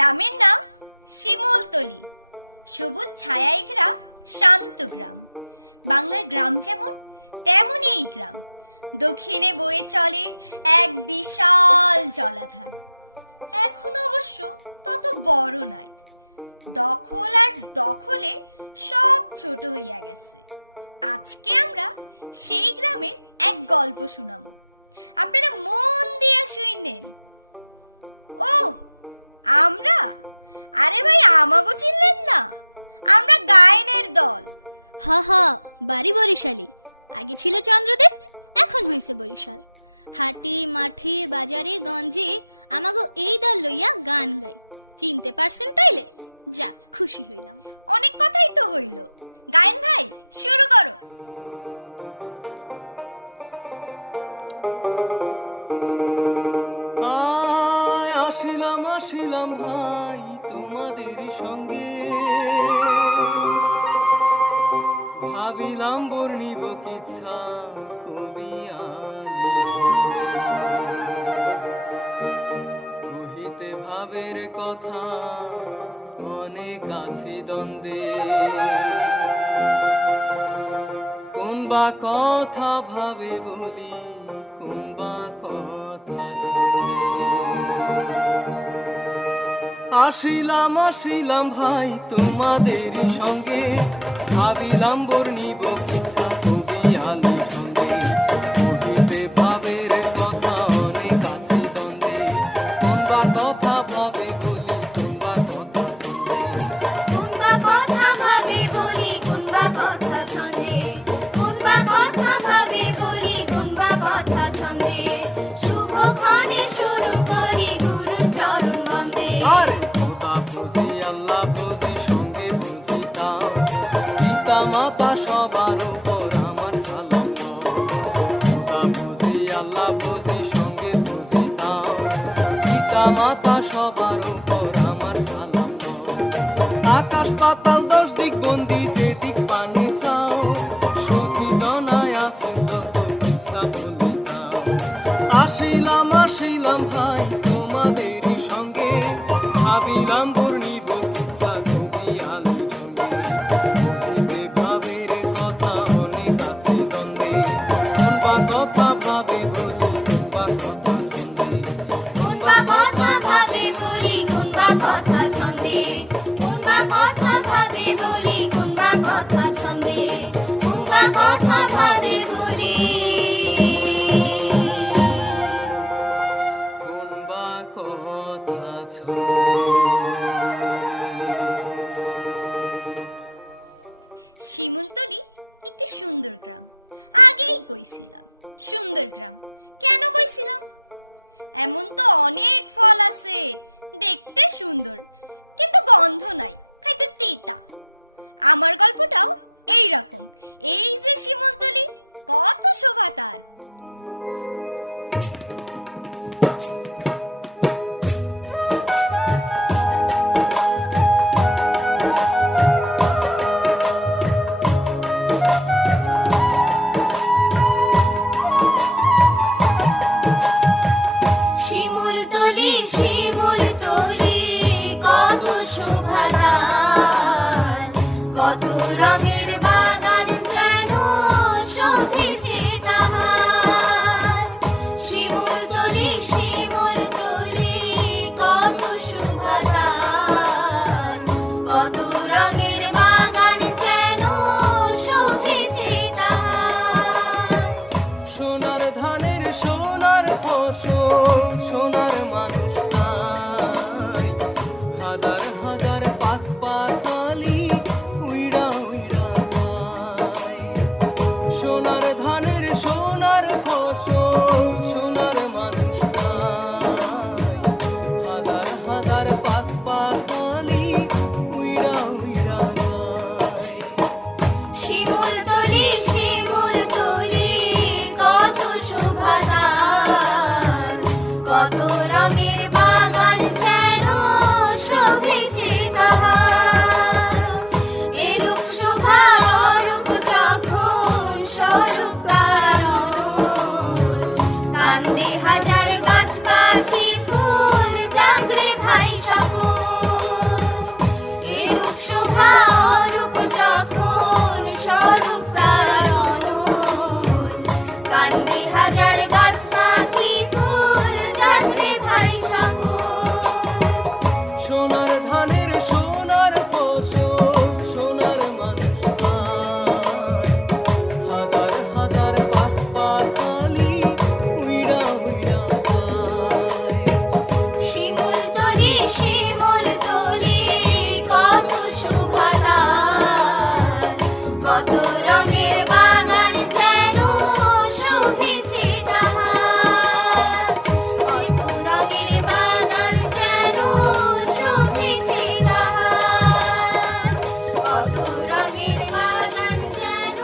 গ্রামের নাম শিমুলতলি। সবুজ ছায়ায় ঘেরা শান্ত গ্রাম। বাংলার গ্রাম যেমন তেমনই এই গ্রাম। দক্ষিণে বয়ে চলে এক বিশাল জলাধার। এখন অবশ্য তত বড় নাই, দখল আর দখলে সব ছোট হইয়া গেছে। আজকে আমরা সেই গ্রামের এক গল্প শোনাবো, আপনারা মন দিয়া শুনেন। ও আমরা, আরে ভাই আমাগো চিনলেন না? আমরা গায়নের দল। হা হা, বাড়ি বরিশালি। আগে ছিল চন্দ্রদেব, এখন হয়েছে বরিশাল। হাটে মাঠে বাজারে গঞ্জে আমাগো এই দল লইয়া গান গাই। চিনতে পারছেন তাইলে? যাক, খুশি হইলাম। অনেক কথাই তো হইল। গায়ন ভাই শুরু করো। আসিলাম আসিলাম ভাই তোমাদের সঙ্গে, ভাবিলাম বর্ণিব কিচ্ছা কবিয়ালি কহিতে ভাবের কথা অনেক আছে দ্বন্দ্বে, কোন বা কথা ভাবে বলি, কোন বা কথা ছন্দে। আসিলাম আসিলাম ভাই তোমাদের সঙ্গে, ভাবিলাম বর্ণিব কিচ্ছা কবিয়ালি ঢঙ্গে, কহিতে ভাবের কথা অনেক আছে দ্বন্দ্বে, কোন বা কথা ভাবে বলি, কোন বা কথা ছন্দে। কোন বা কথা ভাবে বলি, কোন বা কথা ছন্দে, কোন বা কথা ভাবে বলি, কোন বা কথা ছন্দে। শুভক্ষণে শুরু করি গুরুর চরণ বন্দে। আরে খোদা বুঝি আল্লাহ বুঝি সঙ্গে বুঝি তাও, পিতা মাতা সবার উপর আমার সালাম দাও। খোদা বুঝি আল্লাহ বুঝি সঙ্গে বুঝি তাও, পিতা মাতা সবার উপর আমার সালাম দাও। আকাশ পাতাল 10 দিক বন্দি, যেদিক পানি চাও, সুখী জনায় আসুন যত ইচ্ছা বলি তাও। আসিলাম আসিলাম ভাই তোমাদের সঙ্গে, ভাবিলাম বর্ণিব কিচ্ছা কবিয়ালি ঢঙ্গে, কহিতে ভাবের কথা অনেক আছে দ্বন্দ্বে, কোন বা কথা ভাবে বলি, কোন বা কথা ছন্দে। কোন বা কথা ভাবে বলি, কোন বা কথা ছন্দে, কোন বা কথা ভাবে বলি, কোন বা কথা ছন্দে, কোন বা কথা ভাবে বলি। কোন বা কথা ছন্দে। শিমুলতলি একটি সুন্দর গ্রাম। আগেই কইছিলাম সুন্দর গ্রাম। কেন কইছিলাম? এমন তো অনেক ফল আছে, দেখতে সুন্দর কিন্তু গন্ধ নাই, খাইতে তিতা। আমার গল্পটাও এই রকম। এই যে শিমুলতলি, কত শোভা তার। শিমুলতলি শিমুলতলি কত শোভা তার, কত রঙের বাগান যেন শোভেছে তাহার। শিমুলতলি শিমুলতলি কত শোভা তার, কত রঙের বাগান যেন শোভেছে তাহার। সোনার ধানের সোনার ফসল, সোনার মানুষ নাই, হাজার হাজার পাখ পাখালি উইড়া উইড়া যায়। সোনার ধানের সোনার ফসল, সোনার মানুষ নাই, হাজার হাজার পাখ পাখালি উইড়া উইড়া যায়। শিমুলতলি শিমুলতলি কত শোভা তার, কত রঙের বাগান যেন শোভেছে তাহার। এরূপ শোভা অরূপ যখন স্বরূপ তার অনল, কান্দে হাজার গাছ পাখি ফুল জাগরে ভাই সকল। কত রঙের বাগান যেন শোভেছে তাহার, কত রঙের বাগান যেন শোভেছে তাহার, কত রঙের বাগান যেন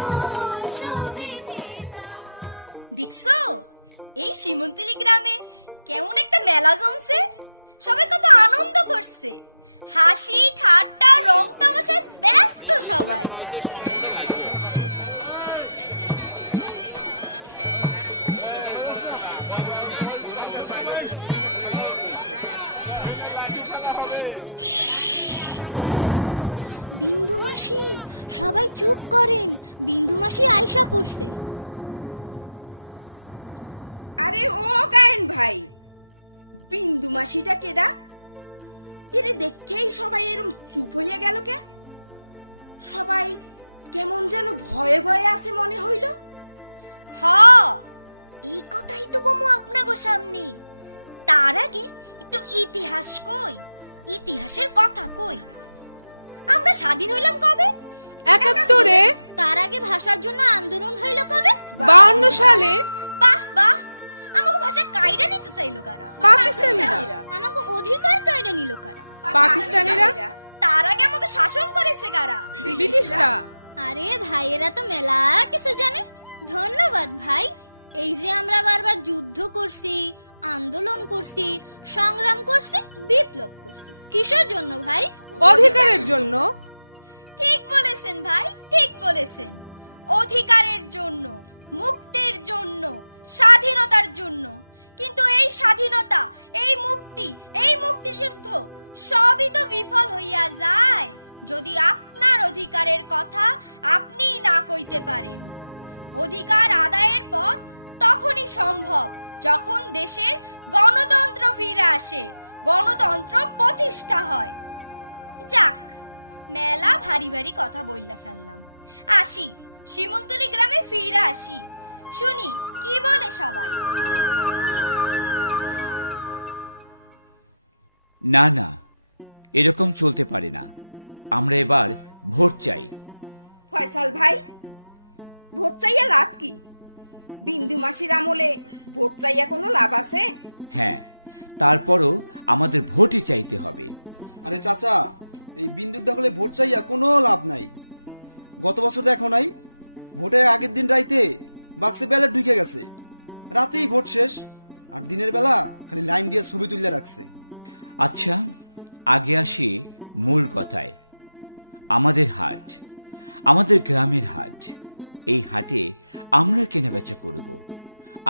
শোভেছে তাহার। দেখছো এই শিমুলতলি গ্রামে কেমন একটা মেলা জমছে, সবাই কত আনন্দ করছে, হাসি ঠাট্টা রং তামাশায় ব্যস্ত সবাই। বিন্দু মাসি, সবাই চুপ করেন, বিন্দু মাসি আয়শা পড়ছে। আরে ও গায়েন ভাই, বিন্দু মাসিটা কেডা? এরে দেখেই সবাই এরম চুপ হইয়া গেল কে? সবাই কেমন যেন ভয়ে ভয়ে আছে মনে হইল। হ, এই কথাই তো কমু আপনাগো সামনে। তার আগে একটু ইতিহাস কই, ইতিহাসের কথা কই। আমরা স্বাধীন হইলাম কবে? ৭১-এ। তার আগে ভাষার জন্য আন্দোলন হইল কবে? ৫২ সালে। বাহ বাহ, আমাকে ভাষা কাইরা নিতে চাইলো কারা? পাকিস্তানিরা। আমাকে অধিকার কাইরা নিল কারা? পাকিস্তানিরা। তার আগে আমাকে শাসন করেছে কারা? ব্রিটিশরা। আরে ভাইয়েরা তো মেলা কিছু জানে। ধন্যবাদ ভাই। এই যে আমরা বারবার যুদ্ধ করছি, আন্দোলন করছি, সংগ্রাম করছি, বিপ্লব করছি, কিসের জন্য ভাই? অধিকারের জন্য। ঠিক বলেছেন ভাই, ঠিক বলেছেন। অধিকারের জন্য, মুক্তির জন্য, স্বাধীনতার জন্য। কিন্তু এই স্বাধীনতা, এই মুক্তি, এই মুক্তিযুদ্ধ সবই তো বিফল হইয়া যায় যদি আপনার অধিকারের কথা আপনি না কইতে পারেন। অধিকার আদায়ের পথ তখনই সম্ভব যখন দেশের গণতন্ত্র ফিরে আসে, গণতন্ত্র প্রতিষ্ঠা হয়। যাক, মেলা ভারী ভারী কথা বইলা ফেললাম। আসি, শিমুলতলি গ্রামে ফিরে আসি, শুনি কি বলে সবাই। না না, এরকম চলতে পারে না। আমরা এবার ভোট চাই। ফয়সাল ভাই, ভোট চাইয়া লাভ কি? বিন্দু মাসির আমলে ভোট চাইয়া কোনো লাভ আছে? হ্যাঁ, তারপরও আমাদের ভোটই চাইতে হবে। আরে চাচা, এই বিন্দুর দখলে ভোট চাইয়া কোনো লাভ নাই। গত বছর দেখো নাই, ভোটের আগের দিন রাইতে বাক্সে ব্যালট ঢুকে গেছে, রাতেই ভোট শেষ, আর দিনের বেলা খালি লাইন দিয়ে ছবি তুলে রাখছে। আচ্ছা, আগে আসি মূল কথায়। আমাদের হাট, আমাদের গ্রামের হাট, এই হাটে আমরা কেনাবেচা করব।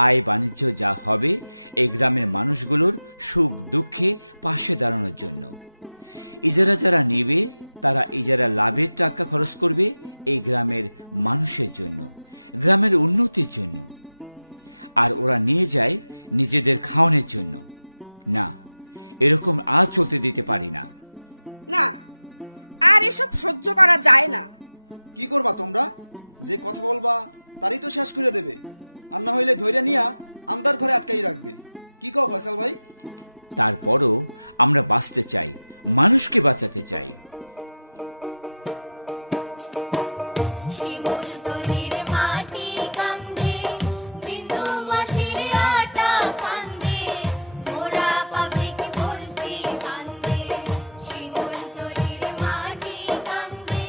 আয় বাণিজ্য যা হবে এই গ্রামের মানুষগুলোর সুখ দুঃখে পাশে দাঁড়ানোর জন্য। ইজারা যারা নেবে তারা ইজারা লাভের টাকা খরচ করবে এই গ্রামের মানুষের জন্য, গ্রামের উন্নতির জন্য। আর ওরা নিয়ে যায় নিজেদের খাওয়ানোর জন্য। না, এরকম আজ চলতে দিতে পারি না। না, আর এসব সহ্য করা যায় না। কি করবা তোমরা? যে কথা বলবা তারই তো শেষ করে দেবে, আর না হইলে ধৈর্য নিয়া আন্দার ঘরে আটকাই রাখবে। কি কও ফয়সাল ভাই? তারপরও আমরা বাঁচতে চাই, মানুষকে বাঁচাতে চাই। শিমুলতলির মাটি কান্দে, বিন্দু মাসির আটা কান্দে, মোরা পাবলিক পড়ছি কান্দে। শিমুলতলির মাটি কান্দে,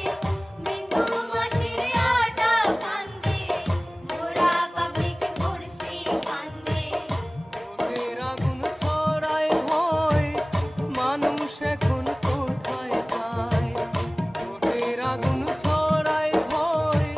বিন্দু মাসির আটা কান্দে, মোরা পাবলিক পড়ছি কান্দে। ভোটের আগুন ছড়ায় ভয়, মানুষ এখন কোথায় যায়? ভোটের আগুন ছড়ায় ভয়,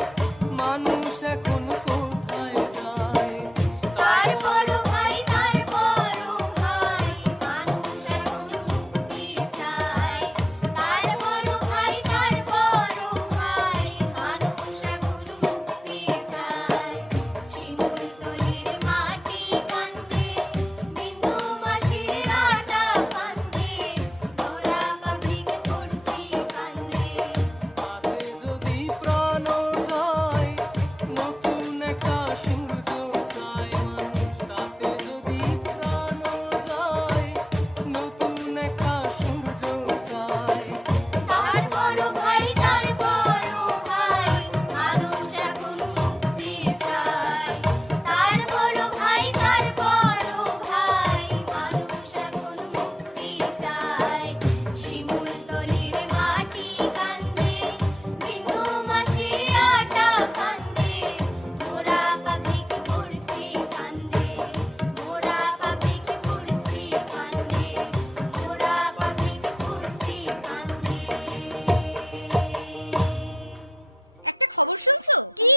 খবর শুনছো? কি?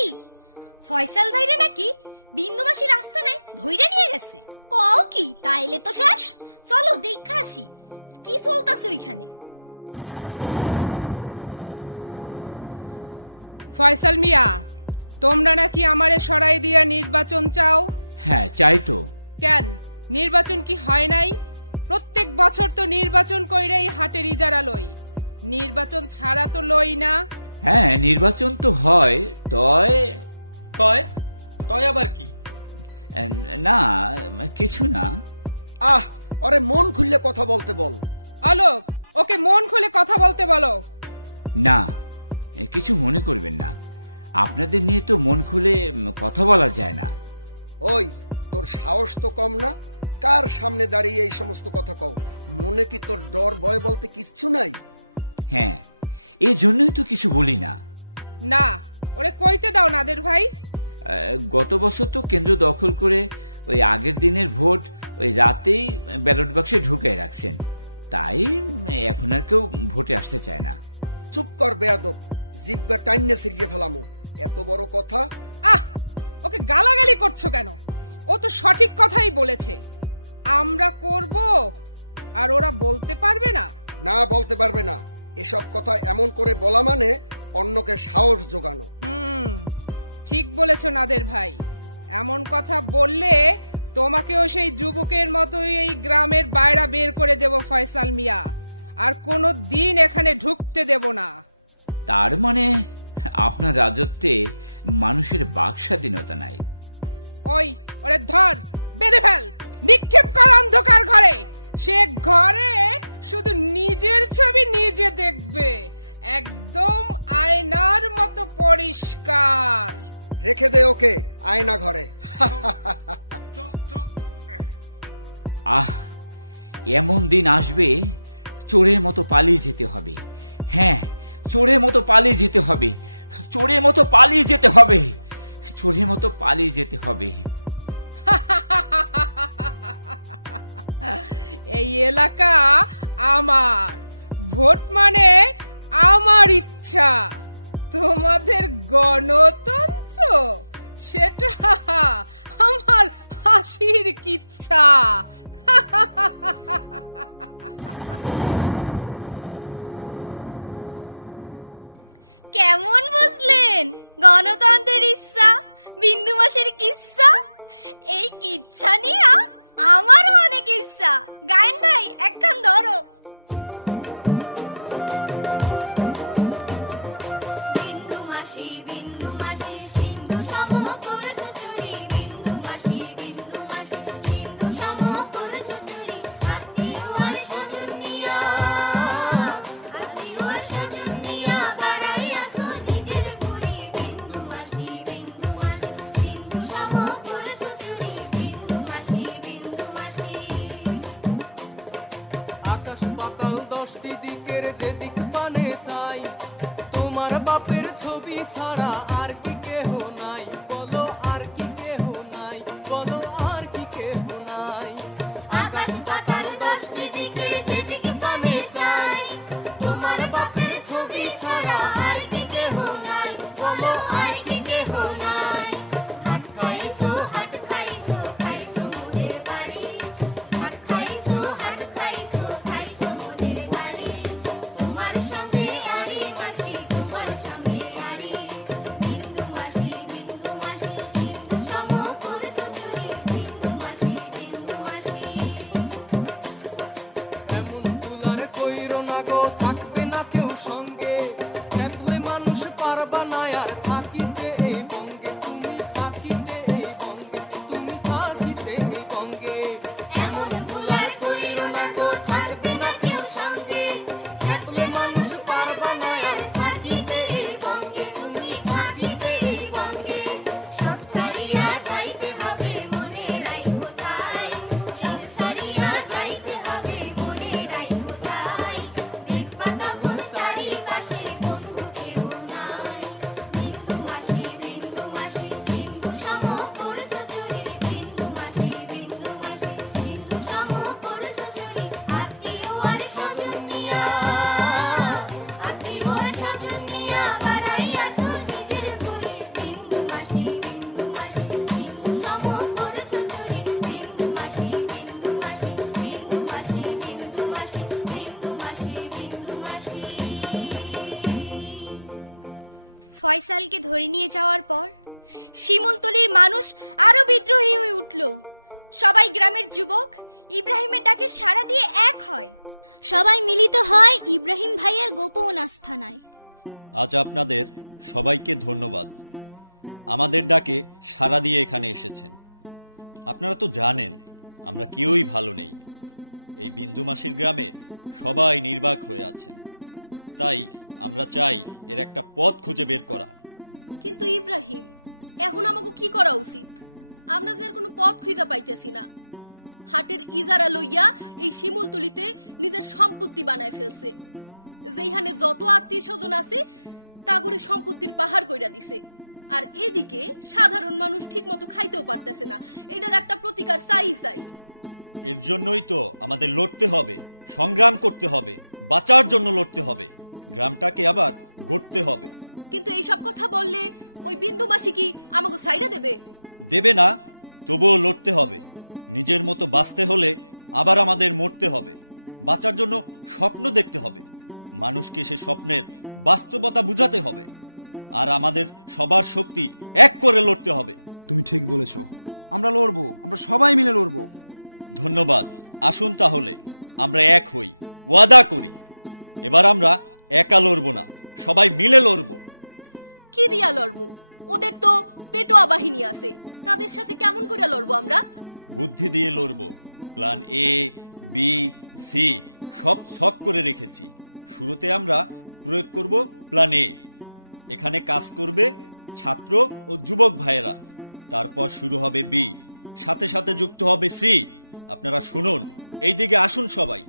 ফয়সাল ভাইরে নাকি বিন্দু মাসি রাস্তা নাই ধইরা নিয়ে গেছে। কও কি? তাইলে তো শেষ। চলো দেখা আসি কি চলতেছে ওইখানে। ফয়সাল মিয়া, তোমরা নাকি আমারে সরাই দিয়া নির্বাচন চাও? হ্যাঁ চাই তো। কেন নির্বাচন কি হয় নাই? প্রত্যেক বছর তো নির্বাচন কইরাই হাটের ইজারা লই, নির্বাচন ছাড়া তো লই না। হ্যাঁ নির্বাচন তো হয়, তয় তয় তয় আবার কি? না কিছু না। আরে মন খুললে কথা বলতে বল। আলোক, ওকে মন খুলে কথা বলতে বলো। না কিছু মনে করবেন না, আপনাদের নিয়ে তো মন খুলে কথা বলা যায় না। ওই তোর সাহস তো কম না? কার সামনে দাঁড়িয়ে এই সমস্ত কথা কও? মনে কি তোর ডর ভয় বলতে কিচ্ছু নাই? হ্যাঁ এই জন্যই তো কিছু বলি না। না ওরে কইতে দাও নাদের ভাই। গত বছর তো কেন্দ্র দখল করে ওই আগের দিনের ভোট ওই রাতেই ব্যালট বাক্সে ঢুকে রাখছেন, তাই এখন আর কেউ ভোটে আসতে চায় না। চুপ কর বেয়াদব, জিব্বা টাইনে ছিড়িয়ে ফেলামু। এত বড় কথা। ওকে গালাগালি করছো কেন? ও তো সঠিক কথাই বলেছে। আমরা করব আর ওরা বলতে পারবে না? না বলতে পারবে না। এসব কথা এমন করে বলা মানে অন্যকে সাহস জোগানো। ঠিক বলেছো নাদের ভাই, এমন কথা বললে তোমাকেও সেই যুবকের মতোই এই গ্রামের বাইরে বের করে দেব ফয়সাল মিয়া, আর কোনো দিন এখানে ঢুকতে দেব না। তার মানে আপনার রাজত্বে মানুষের বাক স্বাধীনতা নাই? ওই ওরে ধর, বেঁধে ফেল, নিক্ষেপ কর অন্ধকার ঘরে। সে ঘরে শুধু নিজের ছবি নিজে দেখবে, একদম আয়নার মতো পরিষ্কার। রেখে দে ওকে আয়না ঘরে। এমন দিন আসবে চোরের মতো পালিয়ে যেতে হবে। হ্যাঁ চোরের মতো পালিয়ে যেতে হবে, চোরের মতো পালিয়ে যেতে হবে, চোরের মতো পালিয়ে যেতে হবে। এই এলাকা আমার, ভোট মানে আমার ইচ্ছা। তোমাদের গণতন্ত্র সেটা আমার হাসির কিচ্ছা। কেমন বুঝলেন গণতন্ত্রের ইচ্ছা, বিন্দু মাসের কিচ্ছা? এই কিচ্ছা নিয়ে আমারও অনেক ইচ্ছা। গায়েন ভাই একখান ধরো। বিন্দু মাসি সিন্ধু সম করেছো চুরি, বিন্দু মাসি সিন্ধু সম করেছো চুরি। আত্মীয় আর স্বজন নিয়া বাড়াইয়াছো নিজের পুরি, বিন্দু মাসি সিন্ধু সম করেছো চুরি, বিন্দু মাসি। আকাশ পাতাল 10টি দিকের যেদিক পানে চাই, তোমার বাপের ছবি ছাড়া আর কি কেহ ফয়সালকে ধরে নিয়ে যাওয়ার পর শিমুলতলির মানুষ আরো বিদ্রোহী হয়ে উঠল। সবাই গ্রামের যুবক ইব্রাহিমের ডাকে সাড়া দিয়ে এক হয়। সবাই মিলিত হয় ইব্রাহিম ভাইয়ের গোপন আস্থানায়। আজ আপনাদের সবাইকে ধন্যবাদ, আমাদের ডাকে সাড়া দিয়ে এখানে এসেছেন। আপনারা তো জানেন আমরা কেউই ভালো নেই। এই বিন্দুমাসির গ্রামে সবাই নির্বাক হয়ে আছেন, তাই আমরা চাই এর একটা পথ খুঁজে বের করা। কিন্তু ইব্রাহিম, এখন আমাকে কি করা উচিত? আমরা যে কোনো পথ খুঁজে পাইতেছি না। হাটের ইজারা লইয়া এই শিমুলতলিতে নিজের সম্পত্তি বানায় ফেলছে। যেখানে যত আত্মীয় স্বজন আছে তা করে সম্পত্তির পাহাড় কইরা দিছে। আর এদিকে সাধারণ মানুষ ঠিক মতো খাইতেও পারতেছে না। এটার একটা প্রতিকার চাই। এর জন্যই তো আমাদের লড়তে হবে, সংগ্রাম করতে হবে, বাঁচার জন্য লড়তে হবে, গ্রামটাকে আবার গড়তে হবে। কিন্তু এইসব কথা বললে ওই বিন্দু মাসি কি আমাকে সাইডে দেবে? দেবে না, তবুও লড়তে হবে। নিজের মতো বাঁচতে হলে আবার আমাদের মরতে হবে। বাঁচার জন্য স্বপ্ন দেখতে হবে, মানুষকে সে স্বপ্নের বাস্তবতা বুঝাতে হবে। আর আমাদের সবার শক্তি এক করে লড়তে হবে। তুমি ঠিক বলেছো, আমরা লড়বো, আমরা সবাই মিলে লড়বো। ধন্যবাদ। আসুন তাহলে আমরা এক হই, ওয়াদা করি এবার আমরা একা লড়বো না, সবাই মিলে লড়বো। কি দিয়া লড়বো? ওদের তো পেটোয়া বাহিনী আছে, তাদের সাথে কেমন করে লড়বো আমরা? বুদ্ধি দিয়ে লড়বো। প্ল্যান এ, বি, সি সব ছক করে রেখেছি। শুরুতে আমরা প্রয়োগ করব প্ল্যান এ। এখানে কাজ করবে ছাত্র ও যুবক ভাইয়েরা। তারপর শুরু হবে বি, সাথে সাথে যুক্ত হবে সি। আপনারা শুনুন, এই দিকে আসুন সবাই।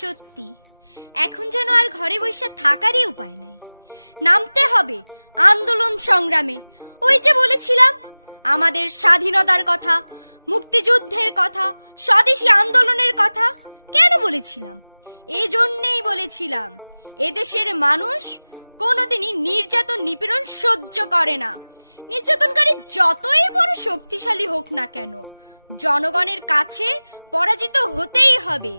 সত্যি এখন যেন আর ঘরে বসে থাকারই উপায় নাই, নামতে হবে আন্দোলন সংগ্রামে। ওই যে বলেছিলাম আমাদের স্বাধীনতার কথা, মুক্তিযুদ্ধের কথা, স্বদেশী আন্দোলনের কথা। কেন বলেছিলাম? এই জন্যেই বলেছিলাম এদেশের মানুষ কোনোদিনই নির্যাতন নিপীড়ন সহ্য করে না। নির্যাতনকারী যতই বড় শক্তিশালী হোক না কেন, জনগণের কাছে পরাজিত হতেই হবে।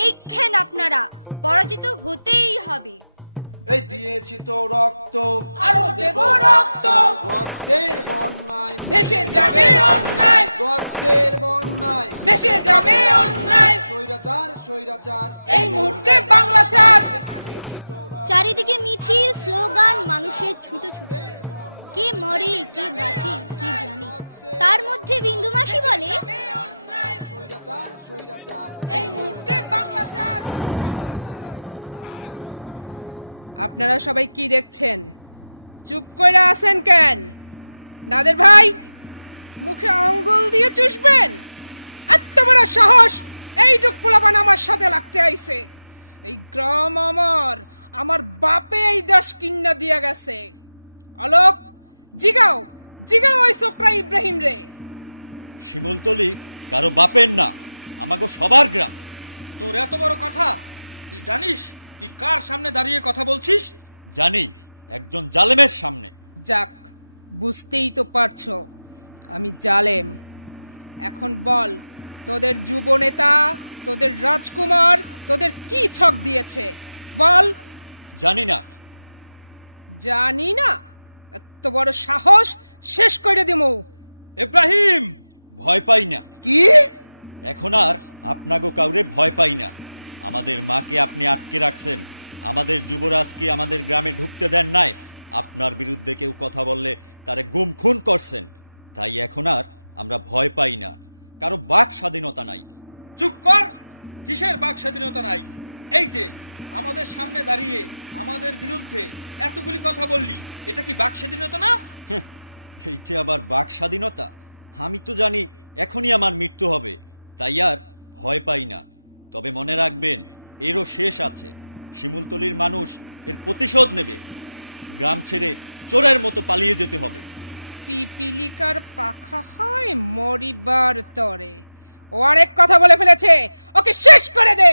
দেখেন আপনারা, পরাজিত হতেই হবে। এই দিয়েছি তো রক্ত, আরো দেব রক্ত, রক্তের বন্যায় ভেসে যাবে অন্যায়, রক্তের বন্যায় ভেসে যাবে অন্যায়। স্বৈরাচার স্বৈরাচার এই মুহূর্তে বাংলা ছাড়। চারিদিকে মিছিল, স্লোগান, মানুষের ছুটোছুটি। কে মরে, কে বাঁচে, কে জানে। তার মধ্যে বিন্দুমাসি বলে, স্বৈরাচার স্বৈরাচার এই মুহূর্তে বাংলা ছাড়। আপনারা সবাই কি দেখছেন? চুপ করে আছেন কেন? নাদের ভাই, মুখে আঙ্গুল দিয়ে চুষবেন? এত বড় সাহস! এইটুক পোলাপান আমার সাথে লাগতে আইছে। এই গ্রাম আমার, আমার বাপে এই দেশ কিন্না দিয়া গেছে। আলোক, জিগাও জিগাও ওই ছোকরা ইব্রাহিম রে। শিমুলতলি কারো বাপের না, আমাগো সবার গ্রাম। তোর এত বড় কথা, তুই জানিস তুই কার সামনে দাঁড়িয়ে কথা বলছিস? জানি, একজন জালেমের সামনে। যাক, বুঝতেই তো পারছো আমি জালেম। এখন বল, তোদের যুব নেতা, তোদের রাজকুমার তোদের কি ছক দিয়েছে বল। জানি না। জানি না? এত বড় সাহস! শেষ করে দিমু। ইব্রাহিম, ভয় পাই না। কি? এখন আর আপনাগো কাউরে ভয় পাই না। আমাদের মাকে আপনি আটকে রাখছেন, আমাদের যুবরাজকে আমাদের গ্রামে ঢুকতে দেন নাই। আপনার বিরুদ্ধে কেউ কথা বললে তারে গুম খুন করছেন। তাই এখন আর আমরা ভয় পাই না, কারো বাক স্বাধীনতা নাই। চুপ কর! কিসের বাক স্বাধীনতা নাই? এই যে আমাদের সামনে দাঁড়িয়ে আমাদের বিরুদ্ধে এতগুলি কথা বললি, এটা কি বাক স্বাধীনতা না? এইটা আবার বাক স্বাধীনতা? আমি তো জানি এখনই আমার মৃত্যু হবে, তাই আর ভয় পাই না। তবে মনে রাখবেন, এরও শেষ আছে। শিমুলতলির মানুষ এর প্রতিশোধ নেবে। গ্রাম ছেড়ে চোরের মতো পালিয়ে যেতে হবে। পিপিলিকার পাখা হয় মরিবার তরে। ও আরেক কথা বলে ফেলেছে, ওকে শেষ করে দে।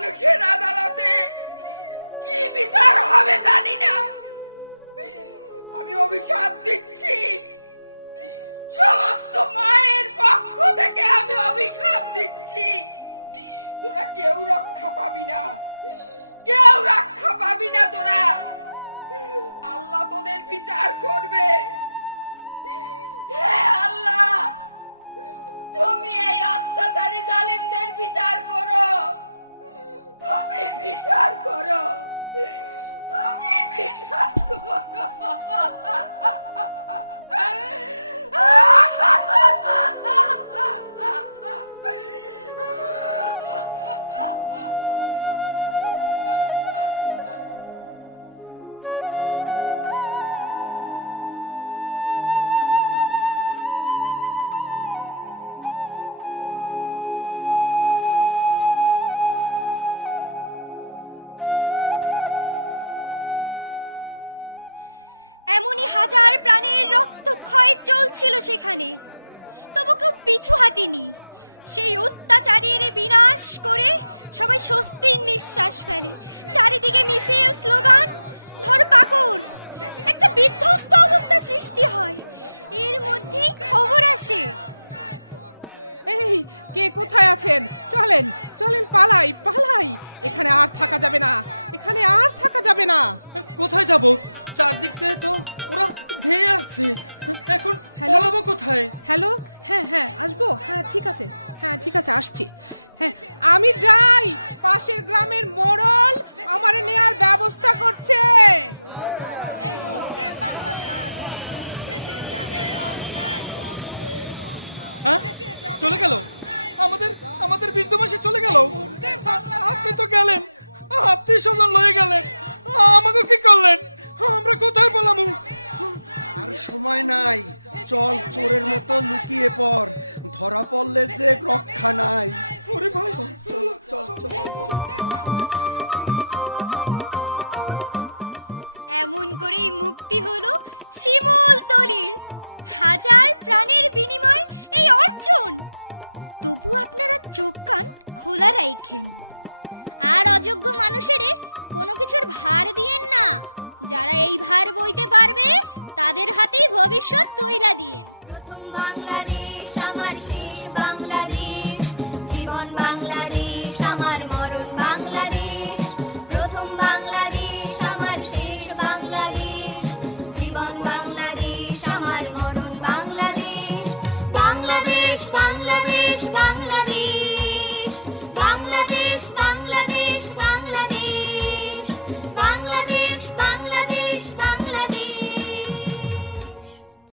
মানুষের আদালতে কি বিচার হবে জানি না। আমি অভিশাপ দিচ্ছি, সমস্ত মায়ের পক্ষ থেকে আমি অভিশাপ দিচ্ছি, তোরা কেউ রক্ষা পাবি না, কেউ রক্ষা পাবি না তোরা। আল্লাহ তোদের বিচার করবে। হে আল্লাহ, তুমি এই অত্যাচারী জালিমদের বিচার করো, তুমি বিচার করো, তুমি বিচার করো। হাজার প্রাণের রক্তক্ষয় চলছিল সেখানে, তবু কেউ পিছু হাঁটেনি। সেই অত্যাচারীর বিনাশ করে সবাই স্বস্তির নিঃশ্বাস ফেলে। চারিদিকে মিছিল, স্লোগান, ধরপাকড়, একটা বিধ্বস্ত অবস্থা সৃষ্টি হয়। এর মধ্যেই খবর আসে, এই কে কোথায় আছেন? চলেন চলেন, পালাই পালাই, এখানে আর থাকা যাবে না, এখানে আর থাকা যাবে না। কোথায় যাব? চারদিক থেকে তো ওরা ধেয়ে আসছে, এখন পালাবো কোথায়? হ্যালো, হ্যাঁ হ্যাঁ আসবো, হ্যাঁ ঠিক আছে, হ্যাঁ ঠিক আছে আসছি। হ্যাঁ আমি যাই, পাশের গ্রামের মোড়ল আমার নেয়ার ব্যবস্থা করছে। হ্যাঁ চলে গেল, আমাদের বিন্দু মাসি চলে গেল। আপনি তো গেলেন, আত্মীয় স্বজন লয়ে গেলেন, আমাকে কি করলেন? আমরা কোথায় পালামু? আর সময় নাই, চল চোরের মতো লুকিয়ে পড়, ধরা পড়লে যে রক্ষা নাই। ওরে ভাই চল চল চল। এমন করেই মুক্তি হলো শিমুলতলির। হাজার প্রাণের বিনিময়ে এই অর্জন। তবু আপনারা চোখ কান খোলা রাখেন, আর অযোগ্য মানুষেরে কোনো কিছুর ভার দিয়েন না। যারা এই ভার বইতে পারবে তাদের হাতেই ভবিষ্যৎ তৈলা দিয়েন। প্রথম বাংলাদেশ।